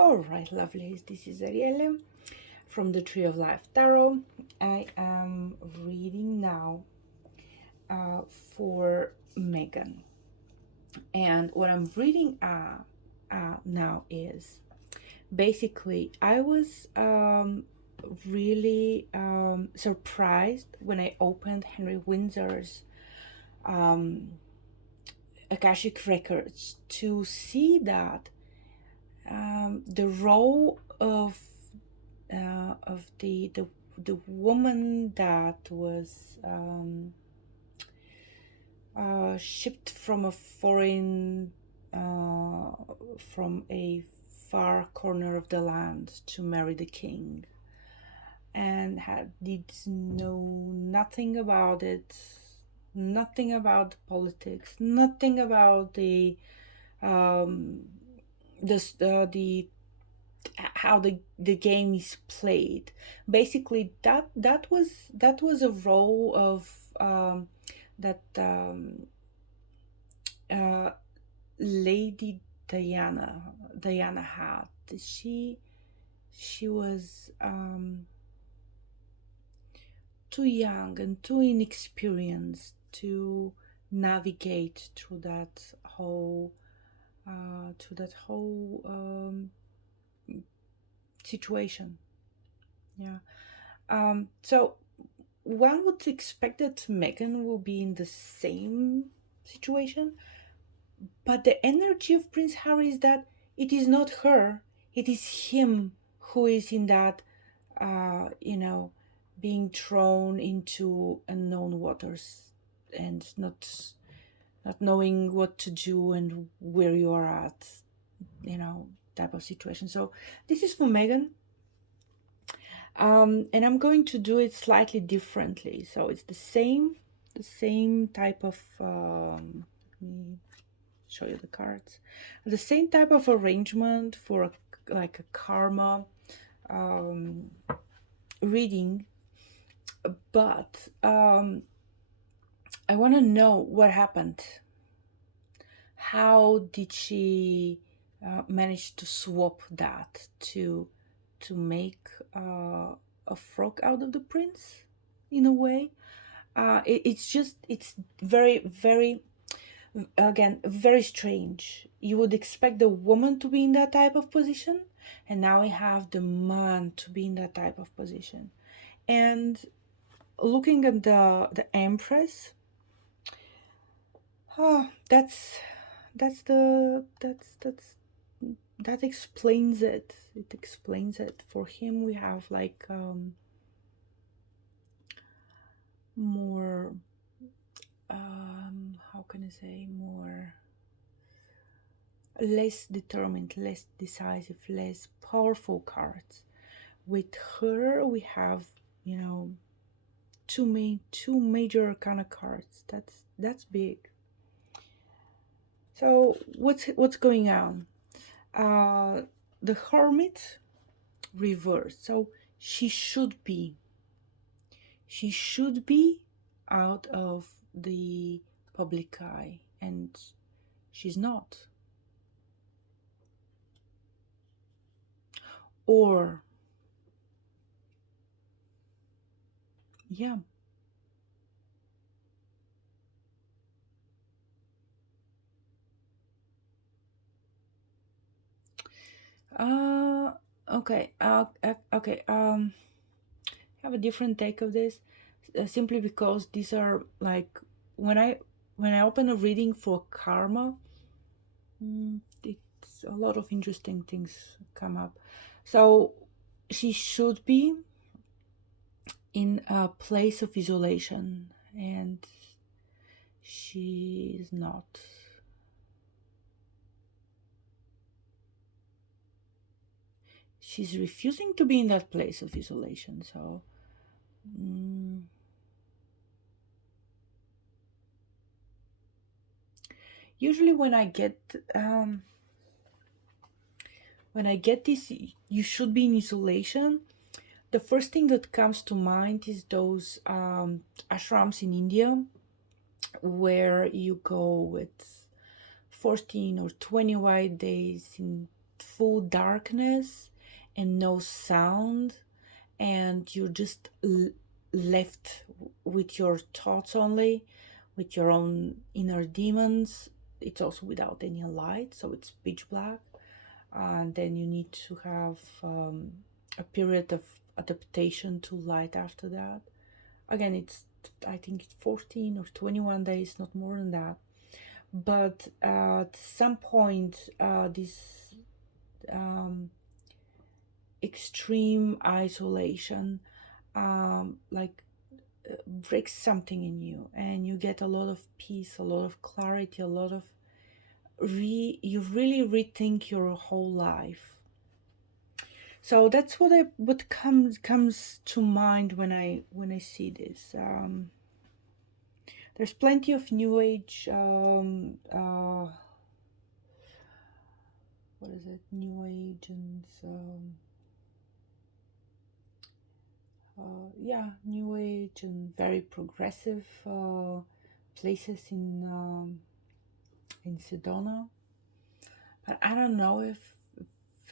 All right, lovelies. This is Arielle from the Tree of Life Tarot. I am reading now for Megan, and what I'm reading now is basically I was really surprised when I opened Henry Windsor's um, Akashic records to see that the role of the woman that was shipped from a foreign from a far corner of the land to marry the king, and did know nothing about it, nothing about politics, nothing about um, the how the game is played. Basically, that was a role of that uh, Lady Diana had. She was too young and too inexperienced to navigate through that whole situation. Yeah. So one would expect that Megan will be in the same situation, but the energy of Prince Harry is that it is not her, it is him who is in that, being thrown into unknown waters and not knowing what to do and where you are at, type of situation. So this is for Megan. And I'm going to do it slightly differently. So it's the same type of. Let me show you the cards. The same type of arrangement for like a karma um, reading, but I want to know what happened. How did she manage to swap that to make a frog out of the prince, in a way? It's very, very, again, very strange. You would expect the woman to be in that type of position, and now we have the man to be in that type of position. And looking at the empress, that's the that explains it. It explains it. For him, we have like more, how can I say, more, less determined, less decisive, less powerful cards. With her, we have, two major kind of cards. That's big. So what's going on? Uh, the Hermit reversed. So she should be she should be out of the public eye, and she's not. Or, yeah. uh okay. Okay. I have a different take of this, simply because these are like, when I open a reading for karma, it's a lot of interesting things come up. So she should be in a place of isolation, and she is not. She's refusing to be in that place of isolation. So usually when I get this, you should be in isolation, the first thing that comes to mind is those ashrams in India, where you go with 14 or 20 white days in full darkness and no sound, and you're just left with your thoughts only, with your own inner demons. It's also without any light, so it's pitch black. And then you need to have a period of adaptation to light after that. Again, it's, I think it's 14 or 21 days, not more than that. But at some point, this extreme isolation, like breaks something in you, and you get a lot of peace, a lot of clarity, a lot of you really rethink your whole life. So that's what comes to mind when I see this. There's plenty of new age what is it, new age and yeah, new age and very progressive places in Sedona, but I don't know if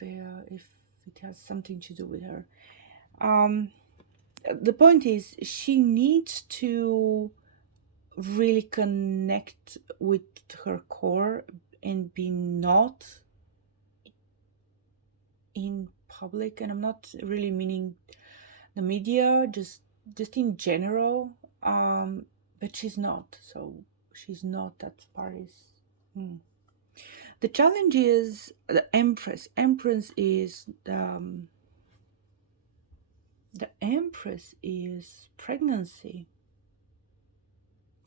it has something to do with her. The point is, she needs to really connect with her core and be not in public. And I'm not really meaning the media, just in general. But she's not. So she's not. That part is. The challenge is the empress. The empress is pregnancy.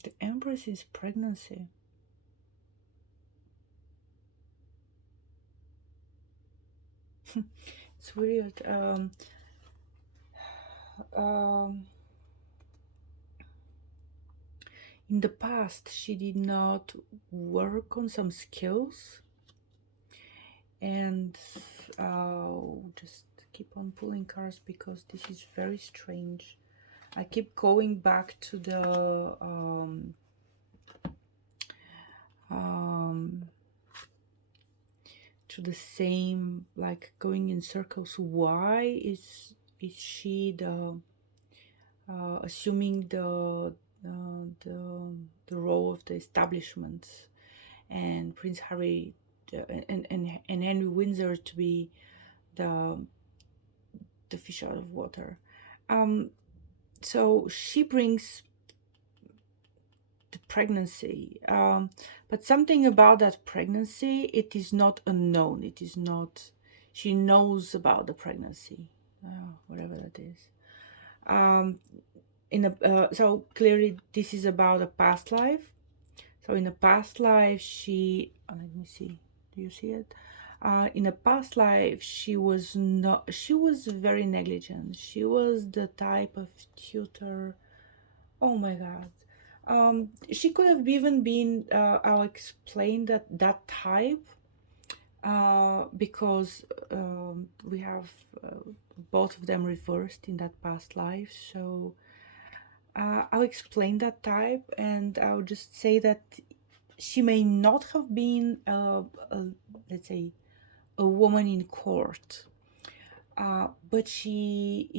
The empress is pregnancy. It's weird. In the past, she did not work on some skills, and just keep on pulling cards because this is very strange. I keep going back to the to the same, like going in circles. Why is she the assuming the role of the establishment, and Prince Harry and Henry Windsor to be the fish out of water? So she brings the pregnancy, but something about that pregnancy, it is not unknown. It is not. She knows about the pregnancy, whatever that is. So clearly this is about a past life. So in a past life, let me see, do you see it? In a past life, she was very negligent. She was the type of tutor. Oh my God. She could have even been, I'll explain that type, because we have both of them reversed in that past life. So I'll explain that type, and I'll just say that she may not have been, let's say, a woman in court, but she,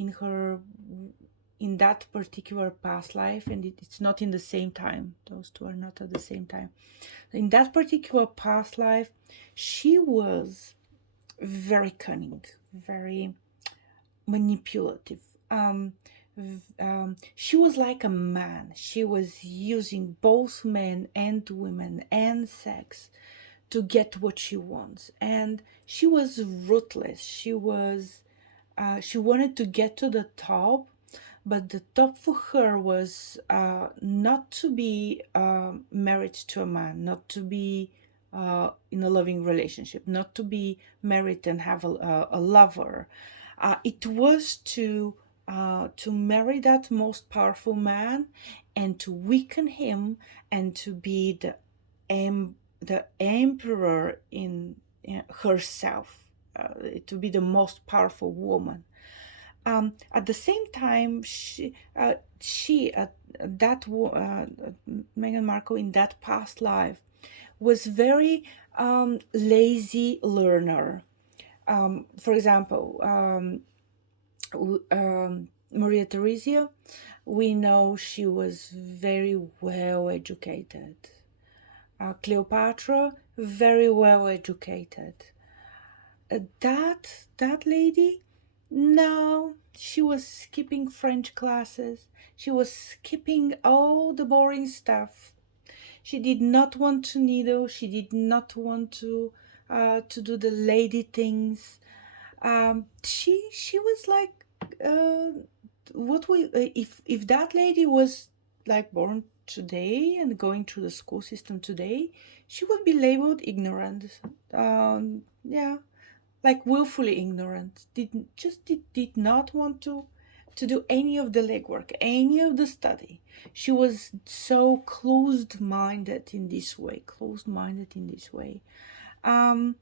in that particular past life, and it's not in the same time. Those two are not at the same time. In that particular past life, she was very cunning, very manipulative. She was like a man. She was using both men and women and sex to get what she wants, and she was ruthless. She wanted to get to the top, but the top for her was not to be married to a man, not to be in a loving relationship, not to be married and have a lover. It was to marry that most powerful man and to weaken him, and to be the emperor in herself, to be the most powerful woman. At the same time, Meghan Markle in that past life was very lazy learner. For example, Maria Theresia, we know she was very well educated. Cleopatra, very well educated. That lady, no, she was skipping French classes. She was skipping all the boring stuff. She did not want to needle. She did not want to do the lady things. She was like, what we if that lady was like born today and going through the school system today, she would be labeled ignorant. Yeah, like willfully ignorant. Did not want to do any of the legwork, any of the study. She was so closed minded in this way. Um,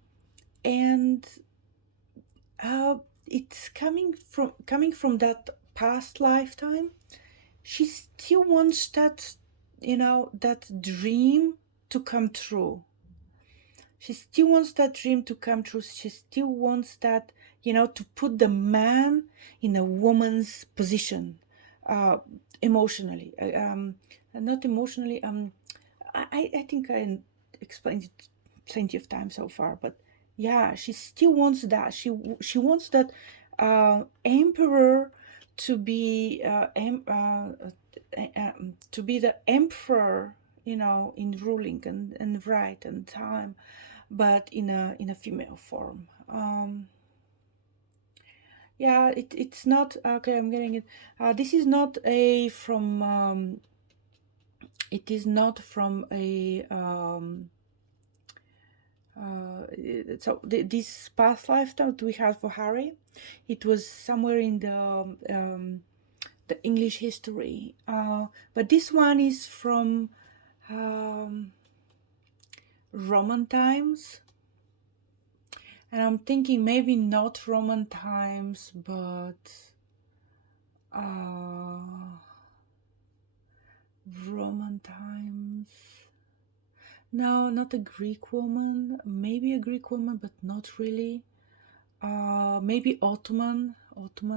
and it's coming from that past lifetime. She still wants that dream to come true. She still wants that dream to come true. She still wants to put the man in a woman's position, uh, emotionally. Not emotionally. I think I explained it plenty of times so far, but yeah, she still wants that. She wants that emperor to be to be the emperor, in ruling and right and time, but in a female form. Yeah, it's not okay. I'm getting it. This is not a from. It is not from a. This past lifetime that we had for Harry, it was somewhere in the English history. But this one is from um, Roman times. And I'm thinking maybe not Roman times, but uh, Roman times. No, not a Greek woman. Maybe a Greek woman, but not really. Maybe Ottoman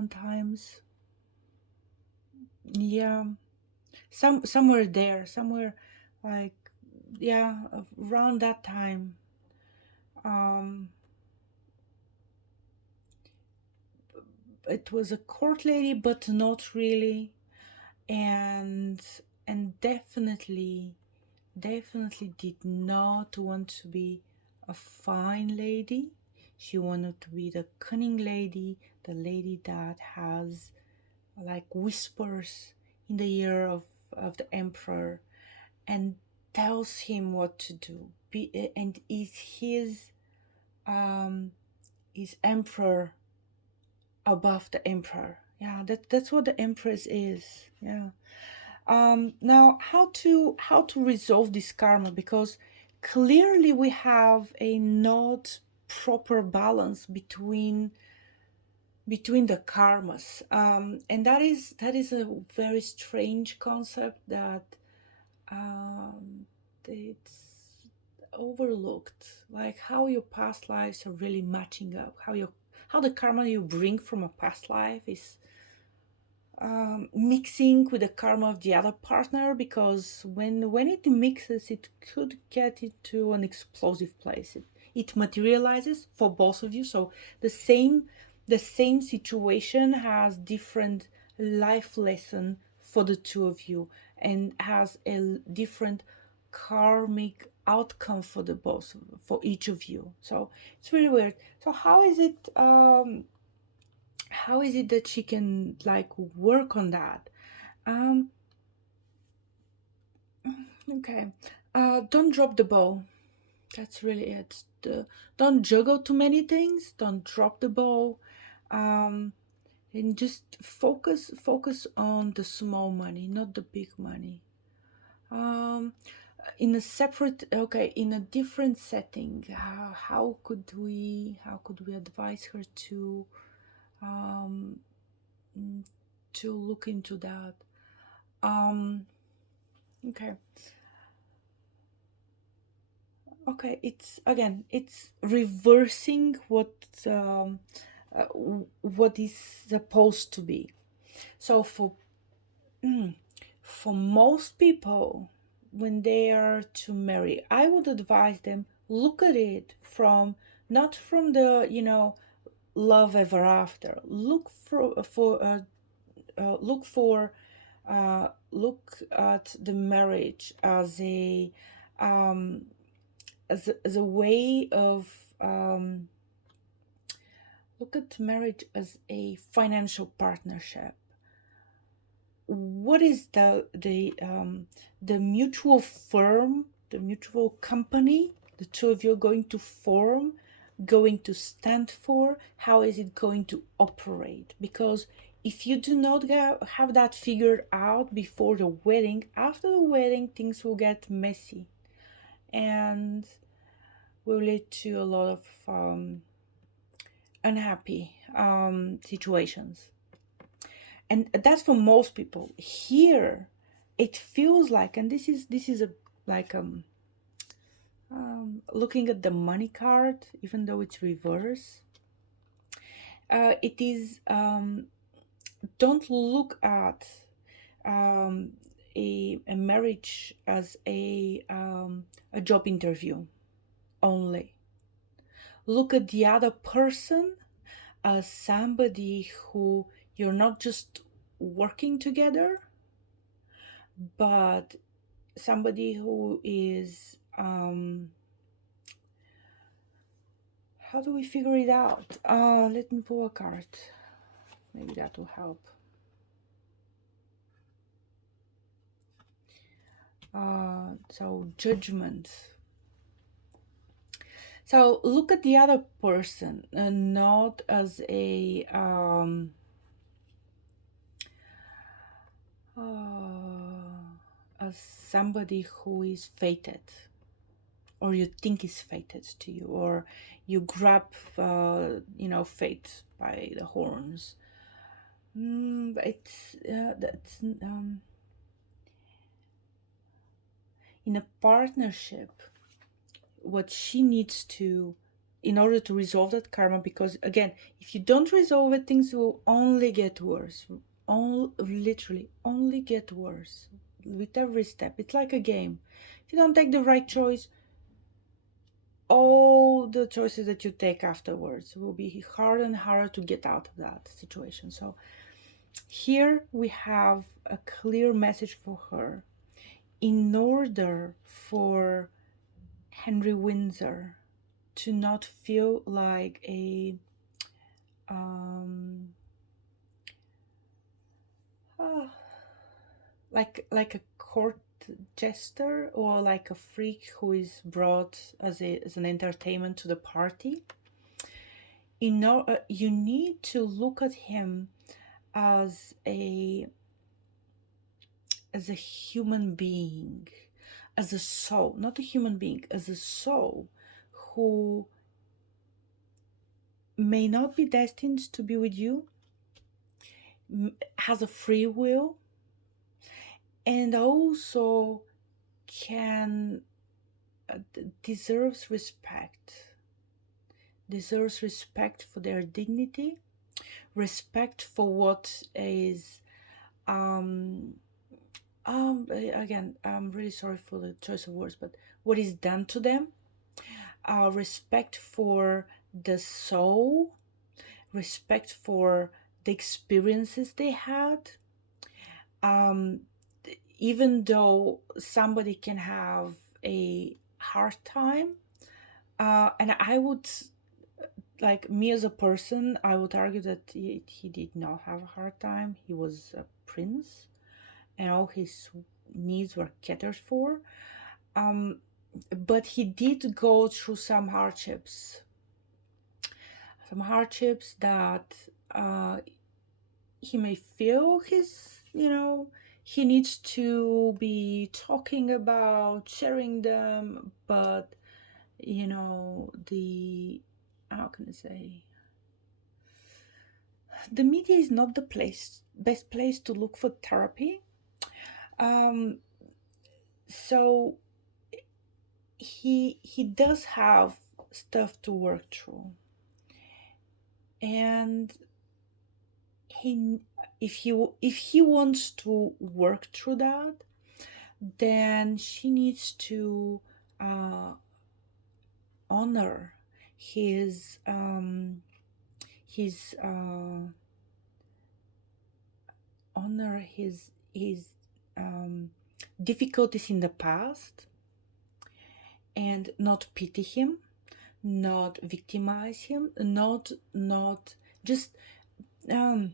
times. Yeah, somewhere there, somewhere like, yeah, around that time. Um, it was a court lady, but not really, and definitely did not want to be a fine lady. She wanted to be the cunning lady, the lady that has like whispers in the ear of the emperor and tells him what to do. And um is emperor above the emperor. Yeah, that's what the empress is. Yeah. Now, how to resolve this karma, because clearly we have a not proper balance between the karmas, and that is a very strange concept that it's overlooked, like how your past lives are really matching up, how the karma you bring from a past life is mixing with the karma of the other partner, because when it mixes, it could get into an explosive place. It materializes for both of you. So the same the same situation has different life lesson for the two of you, and has a different karmic outcome for the both for each of you. So it's really weird. So how is it that she can like work on that? um okay, don't drop the ball. That's really it. Don't juggle too many things, don't drop the ball. um and just focus on the small money, not the big money. um in a different setting, how could we advise her um to look into that? um okay. Okay, it's again, it's reversing what is supposed to be. So mm, for most people, when they are to marry, I would advise them look at it from, not from the, love ever after. Look at the marriage as um, a way of, um, look at marriage as a financial partnership. What is the mutual firm, the mutual company the two of you are going to form, going to stand for? How is it going to operate? Because if you do not have that figured out before the wedding, after the wedding things will get messy and will lead to a lot of unhappy situations. And that's for most people. Here it feels like, and this is a like looking at the money card, even though it's reverse, it is, don't look at um, a marriage as a job interview only. Look at the other person as somebody who you're not just working together, but somebody who is, how do we figure it out? Let me pull a card. Maybe that will help. So judgment. So look at the other person, not as as somebody who is fated, or you think is fated to you, or you grab, fate by the horns. It's that's in a partnership. What she needs to, in order to resolve that karma, because again, if you don't resolve it, things will only get worse. All literally only get worse with every step. It's like a game. If you don't take the right choice, all the choices that you take afterwards will be harder and harder to get out of that situation. So here we have a clear message for her. In order for Henry Windsor to not feel like um uh, like a court jester, or like a freak who is brought as an entertainment to the party. You need to look at him as a human being, as a soul, not a human being, as a soul who may not be destined to be with you, has a free will, and also can deserves respect for their dignity, respect for what is, um again, I'm really sorry for the choice of words, but what is done to them, respect for the soul, respect for the experiences they had. um Even though somebody can have a hard time, and I would, like me as a person, I would argue that he did not have a hard time. He was a prince and all his needs were catered for. um but he did go through some hardships that, he may feel he needs to be talking about, sharing them, but the how can I say, the media is not the best place to look for therapy. um so he does have stuff to work through, and he if he wants to work through that, then she needs to uh, honor his his honor his um, difficulties in the past, and not pity him, not victimize him, not just um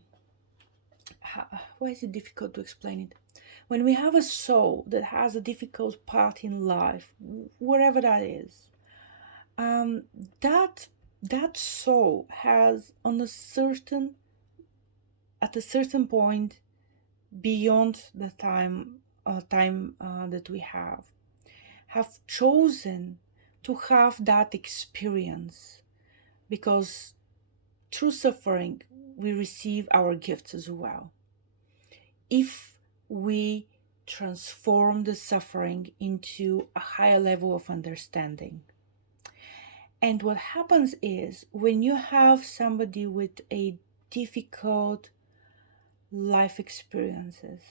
why is it difficult to explain it? When we have a soul that has a difficult part in life, whatever that is, um that that soul has on a certain at a certain point, beyond the time that we have chosen to have that experience, because through suffering we receive our gifts as well, if we transform the suffering into a higher level of understanding. And what happens is, when you have somebody with a difficult life experiences,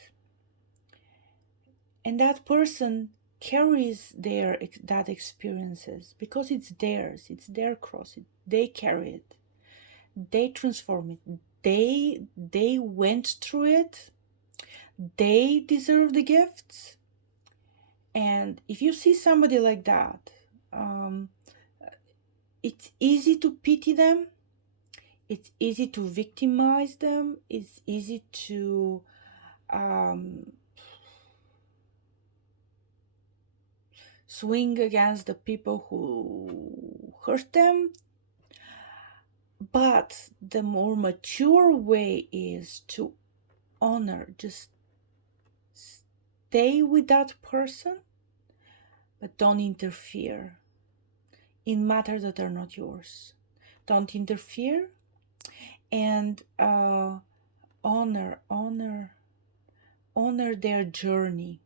and that person carries that experiences because it's theirs, it's their cross, they carry it, they transform it, they went through it, they deserve the gifts. And if you see somebody like that, um, it's easy to pity them, it's easy to victimize them, it's easy to um, swing against the people who hurt them. But the more mature way is to honor, just stay with that person, but don't interfere in matters that are not yours. Don't interfere, and honor their journey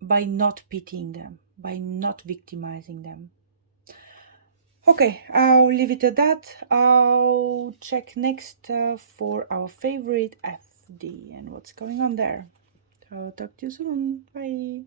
by not pitying them, by not victimizing them. Okay, I'll leave it at that. I'll check next for our favorite FD and what's going on there. I'll talk to you soon. Bye.